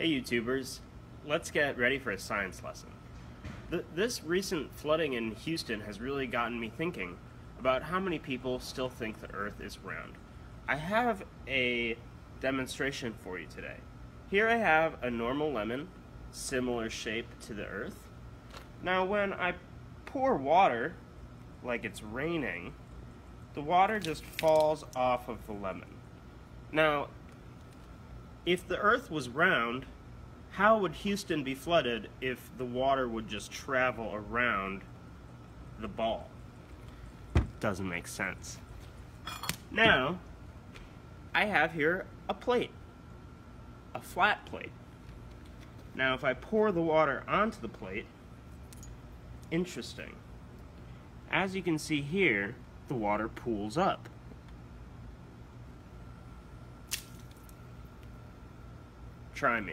Hey YouTubers, let's get ready for a science lesson. This recent flooding in Houston has really gotten me thinking about how many people still think the Earth is round. I have a demonstration for you today. Here I have a normal lemon, similar shape to the Earth. Now when I pour water, like it's raining, the water just falls off of the lemon. Now, if the Earth was round, how would Houston be flooded if the water would just travel around the ball? Doesn't make sense. Now, I have here a plate, a flat plate. Now, if I pour the water onto the plate, interesting. As you can see here, the water pools up. Try me.